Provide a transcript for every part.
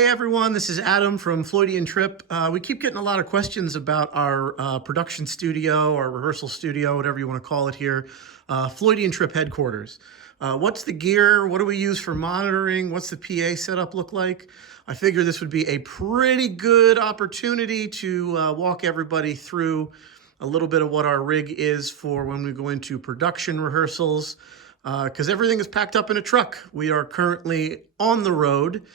Hey everyone, this is Adam from Floydian Trip. We keep getting a lot of questions about our production studio, our rehearsal studio, whatever you want to call it here, Floydian Trip headquarters. What's the gear? What do we use for monitoring? What's the PA setup look like? I figure this would be a pretty good opportunity to walk everybody through a little bit of what our rig is for when we go into production rehearsals, because everything is packed up in a truck. We are currently on the road.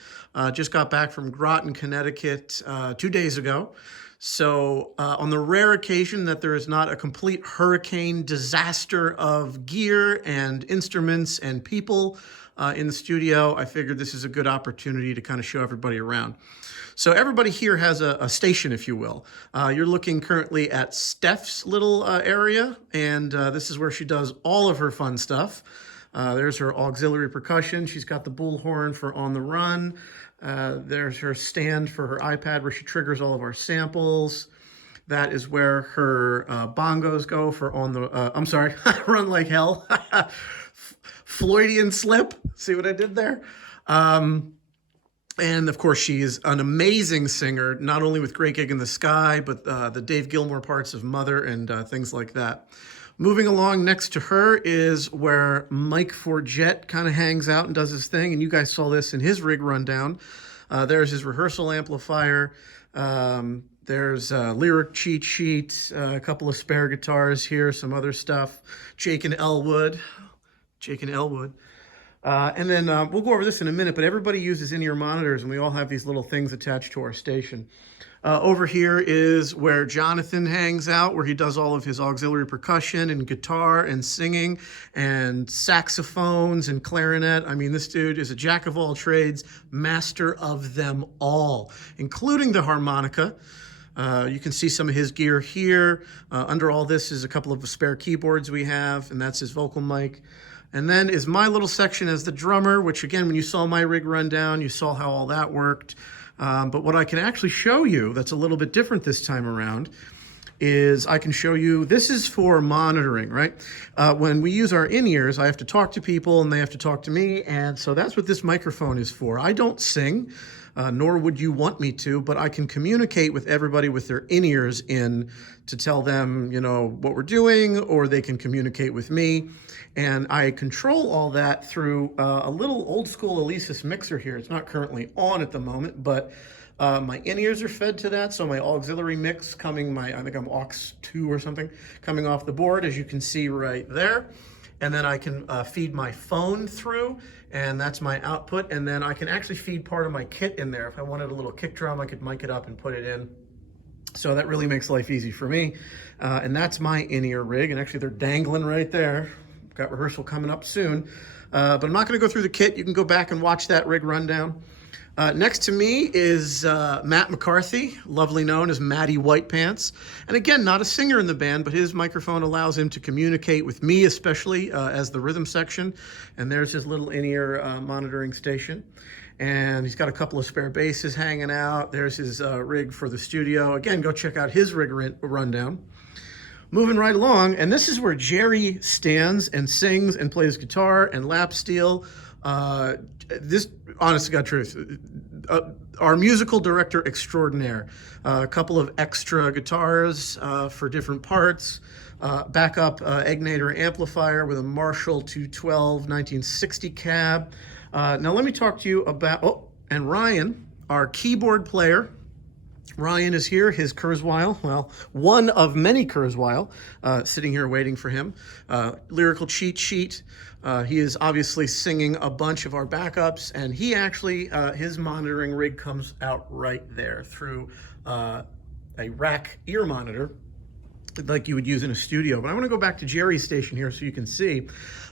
Just got back from Groton, Connecticut 2 days ago. So on the rare occasion that there is not a complete hurricane disaster of gear and instruments and people in the studio, I figured this is a good opportunity to kind of show everybody around. So everybody here has a station, if you will. You're looking currently at Steph's little area, and this is where she does all of her fun stuff. There's her auxiliary percussion. She's got the bullhorn for on the run. There's her stand for her iPad where she triggers all of our samples. That is where her bongos go for on the, I'm sorry, Run Like Hell. Floydian slip. See what I did there? And of course, she is an amazing singer, not only with Great Gig in the Sky, but the Dave Gilmour parts of Mother and things like that. Moving along next to her is where Mike Forget kind of hangs out and does his thing. And you guys saw this in his rig rundown. There's his rehearsal amplifier. There's a lyric cheat sheet, a couple of spare guitars here, some other stuff. Jake and Elwood. And then we'll go over this in a minute, but everybody uses in-ear monitors, and we all have these little things attached to our station. Over here is where Jonathan hangs out, where he does all of his auxiliary percussion and guitar and singing and saxophones and clarinet. I mean, this dude is a jack of all trades, master of them all, including the harmonica. You can see some of his gear here. Under all this is a couple of spare keyboards we have, and that's his vocal mic. And then is my little section as the drummer, which again, when you saw my rig rundown, you saw how all that worked. But what I can actually show you that's a little bit different this time around is I can show you, this is for monitoring, right? When we use our in-ears, I have to talk to people and they have to talk to me. And so that's what this microphone is for. I don't sing, nor would you want me to, but I can communicate with everybody with their in-ears in to tell them, you know, what we're doing, or they can communicate with me. And I control all that through a little old school Alesis mixer here. It's not currently on at the moment, but my in-ears are fed to that. So my auxiliary mix coming, I think I'm aux 2 or something, coming off the board, as you can see right there. And then I can feed my phone through, and that's my output. And then I can actually feed part of my kit in there. If I wanted a little kick drum, I could mic it up and put it in. So that really makes life easy for me. And that's my in-ear rig. And actually they're dangling right there. Got rehearsal coming up soon. But I'm not gonna go through the kit. You can go back and watch that rig rundown. Next to me is Matt McCarthy, lovely known as Matty Whitepants. And again, not a singer in the band, but his microphone allows him to communicate with me, especially as the rhythm section. And there's his little in-ear monitoring station. And he's got a couple of spare basses hanging out. There's his rig for the studio. Again, go check out his rig rundown. Moving right along, and this is where Jerry stands and sings and plays guitar and lap steel. This, honest to God truth, our musical director extraordinaire. A couple of extra guitars for different parts. Backup Egnator amplifier with a Marshall 212 1960 cab. Now let me talk to you about, and Ryan, our keyboard player. Ryan is here, his Kurzweil, well, one of many Kurzweil, sitting here waiting for him. Lyrical cheat sheet. He is obviously singing a bunch of our backups, and he actually, his monitoring rig comes out right there through a rack ear monitor like you would use in a studio. But I want to go back to Jerry's station here so you can see.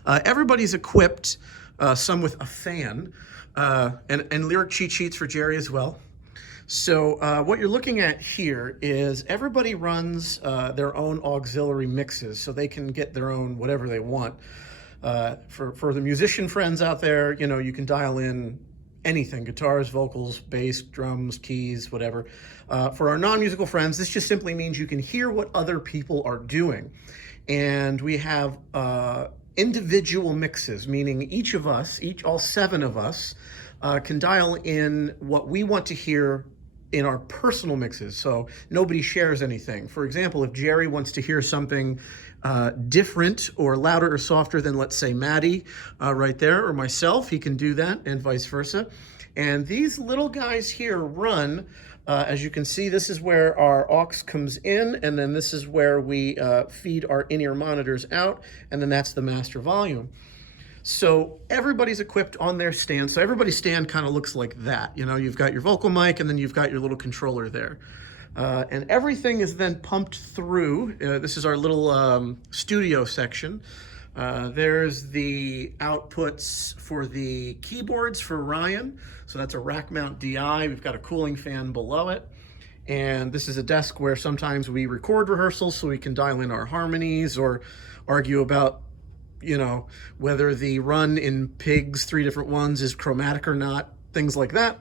Everybody's equipped, some with a fan, and lyric cheat sheets for Jerry as well. So what you're looking at here is everybody runs their own auxiliary mixes, so they can get their own whatever they want. For the musician friends out there, you know, you can dial in anything, guitars, vocals, bass, drums, keys, whatever. For our non-musical friends, this just simply means you can hear what other people are doing. And we have individual mixes, meaning each of us, all 7 of us, can dial in what we want to hear in our personal mixes, so nobody shares anything. For example, if Jerry wants to hear something different or louder or softer than, let's say, Maddie right there, or myself, he can do that, and vice versa. And these little guys here run, as you can see, this is where our aux comes in, and then this is where we feed our in-ear monitors out, and then that's the master volume. So everybody's equipped on their stand. So everybody's stand kind of looks like that. You know, you've got your vocal mic, and then you've got your little controller there. And everything is then pumped through. This is our little studio section. There's the outputs for the keyboards for Ryan. So that's a rack mount DI. We've got a cooling fan below it. And this is a desk where sometimes we record rehearsals so we can dial in our harmonies or argue about, you know, whether the run in Pigs 3 different ones is chromatic or not, things like that.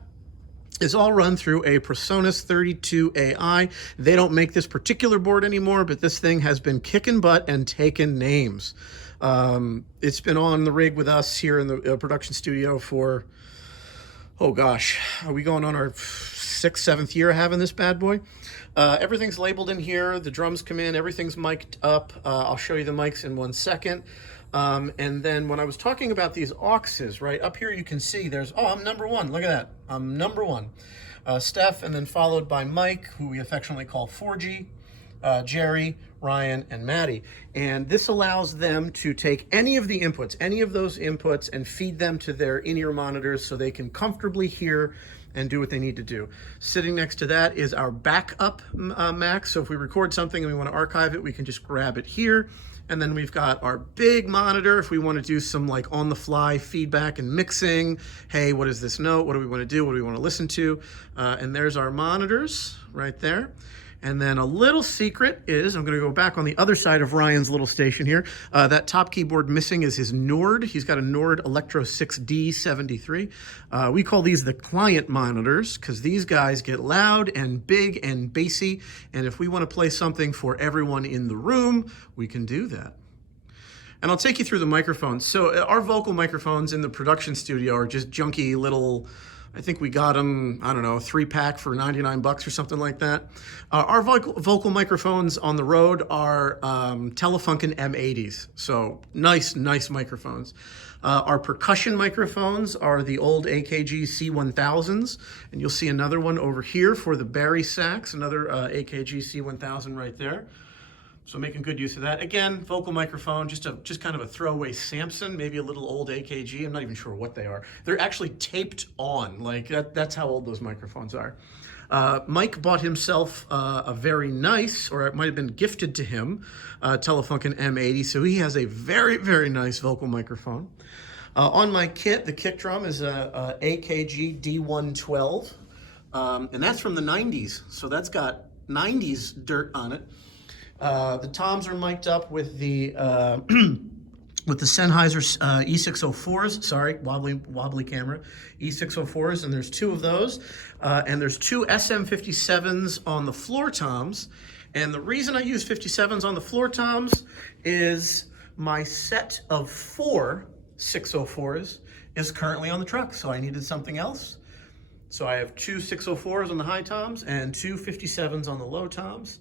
It's all run through a Presonus 32AI. They don't make this particular board anymore, but this thing has been kicking butt and taking names. It's been on the rig with us here in the production studio for, oh gosh, are we going on our 6th, 7th year having this bad boy? Everything's labeled in here. The drums come in, everything's mic'd up. I'll show you the mics in 1 second. And then when I was talking about these auxes, right up here you can see there's, oh, I'm number 1. Look at that. I'm number 1. Steph, and then followed by Mike, who we affectionately call 4G, Jerry, Ryan, and Maddie. And this allows them to take any of the inputs, any of those inputs, and feed them to their in-ear monitors so they can comfortably hear and do what they need to do. Sitting next to that is our backup Mac. So if we record something and we want to archive it, we can just grab it here. And then we've got our big monitor if we want to do some like on the fly feedback and mixing. Hey, what is this note? What do we want to do? What do we want to listen to? And there's our monitors right there. And then a little secret is, I'm going to go back on the other side of Ryan's little station here. That top keyboard missing is his Nord. He's got a Nord Electro 6D73. We call these the client monitors because these guys get loud and big and bassy. And if we want to play something for everyone in the room, we can do that. And I'll take you through the microphones. So our vocal microphones in the production studio are just junky little, I think we got them, I don't know, 3-pack for 99 bucks or something like that. Our vocal microphones on the road are telefunken M80s. So nice microphones. Our percussion microphones are the old AKG C1000s. And you'll see another one over here for the Barry sax, another AKG C1000 right there. So making good use of that. Again, vocal microphone, just kind of a throwaway Samson, maybe a little old AKG. I'm not even sure what they are. They're actually taped on, like that's how old those microphones are. Mike bought himself a very nice, or it might have been gifted to him, Telefunken M80. So he has a very nice vocal microphone. On my kit, the kick drum is a AKG D112, and that's from the 90s. So that's got 90s dirt on it. The toms are mic'd up with the with the Sennheiser E604s. Sorry, wobbly camera. E604s, and there's 2 of those, and there's 2 SM57s on the floor toms. And the reason I use 57s on the floor toms is my set of 4 604s is currently on the truck, so I needed something else. So I have 2 604s on the high toms and 2 57s on the low toms.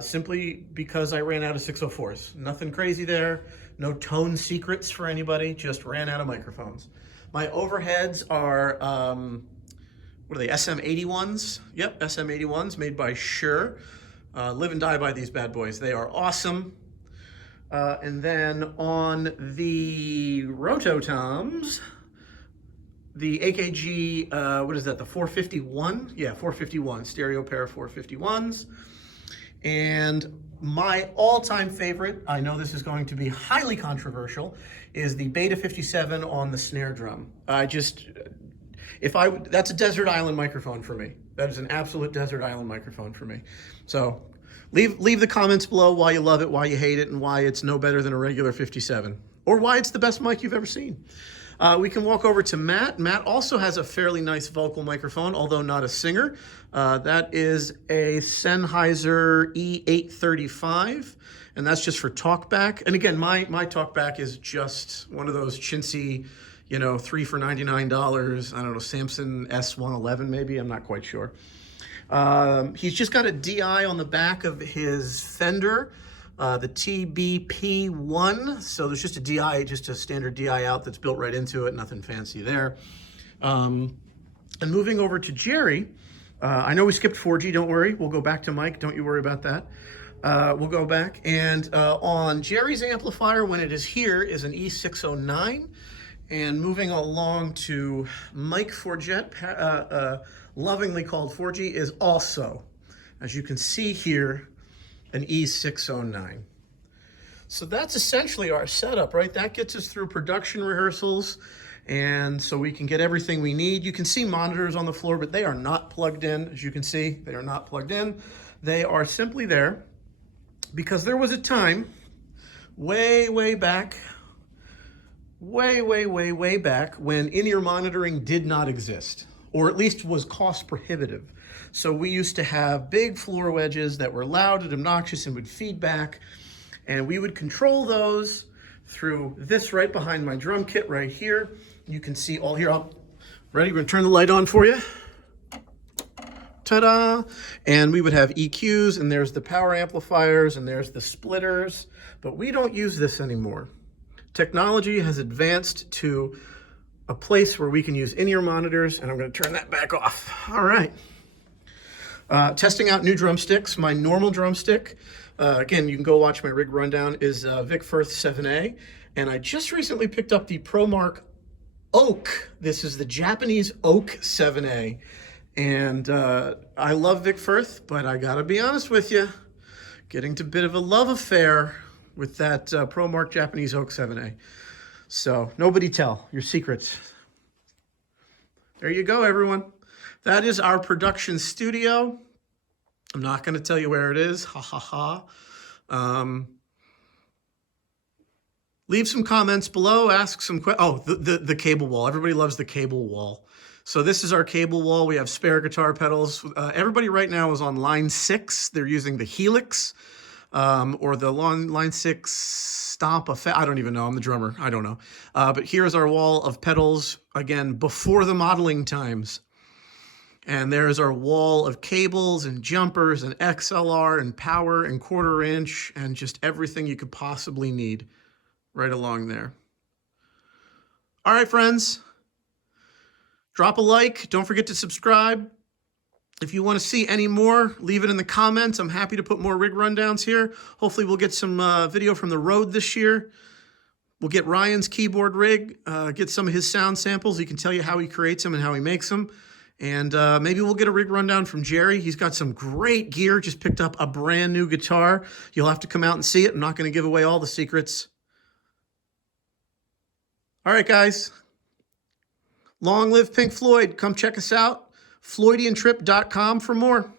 Simply because I ran out of 604s. Nothing crazy there, no tone secrets for anybody, just ran out of microphones. My overheads are, what are they, SM81s? Yep, SM81s made by Shure. Live and die by these bad boys. They are awesome. And then on the rototoms, the AKG, what is that, the 451? Yeah, 451, stereo pair of 451s. And my all-time favorite, I know this is going to be highly controversial, is the Beta 57 on the snare drum. That's a desert island microphone for me. That is an absolute desert island microphone for me. So leave the comments below why you love it, why you hate it, and why it's no better than a regular 57. Or why it's the best mic you've ever seen. We can walk over to Matt. Matt also has a fairly nice vocal microphone, although not a singer. That is a Sennheiser E835, and that's just for talkback. And again, my talkback is just one of those chintzy, you know, 3 for $99. I don't know, Samson S111 maybe, I'm not quite sure. He's just got a DI on the back of his Fender, the TBP1. So there's just a DI, just a standard DI out that's built right into it, nothing fancy there. And moving over to Jerry, I know we skipped 4G, don't worry. We'll go back to Mike, don't you worry about that. We'll go back, and on Jerry's amplifier, when it is here, is an E609. And moving along to Mike Forget, lovingly called 4G, is also, as you can see here, an E609. So that's essentially our setup, right? That gets us through production rehearsals, and so we can get everything we need. You can see monitors on the floor, but they are not plugged in. As you can see, they are not plugged in. They are simply there because there was a time way back, way back when in-ear monitoring did not exist, or at least was cost prohibitive. So we used to have big floor wedges that were loud and obnoxious and would feed back, and we would control those through this right behind my drum kit right here. You can see all here. Ready? We're gonna turn the light on for you. Ta-da! And we would have EQs, and there's the power amplifiers, and there's the splitters, but we don't use this anymore. Technology has advanced to a place where we can use in-ear monitors, and I'm going to turn that back off. All right. Testing out new drumsticks. My normal drumstick, again, you can go watch my rig rundown, is Vic Firth 7A, and I just recently picked up the ProMark Oak. This is the Japanese Oak 7A, and I love Vic Firth, but I got to be honest with you, getting to a bit of a love affair with that ProMark Japanese Oak 7A. So nobody tell your secrets. There you go, everyone. That is our production studio. I'm not going to tell you where it is. Ha ha ha. Leave some comments below. Ask some questions. Oh, the cable wall. Everybody loves the cable wall. So this is our cable wall. We have spare guitar pedals. Everybody right now is on line 6. They're using the Helix. Or the line 6 stomp effect. I don't even know. I'm the drummer. I don't know. But here's our wall of pedals, again, before the modeling times. And there's our wall of cables and jumpers and XLR and power and 1/4 inch and just everything you could possibly need right along there. All right, friends. Drop a like. Don't forget to subscribe. If you want to see any more, leave it in the comments. I'm happy to put more rig rundowns here. Hopefully we'll get some video from the road this year. We'll get Ryan's keyboard rig, get some of his sound samples. He can tell you how he creates them and how he makes them. And maybe we'll get a rig rundown from Jerry. He's got some great gear, just picked up a brand new guitar. You'll have to come out and see it. I'm not going to give away all the secrets. All right, guys. Long live Pink Floyd. Come check us out. Floydiantrip.com for more.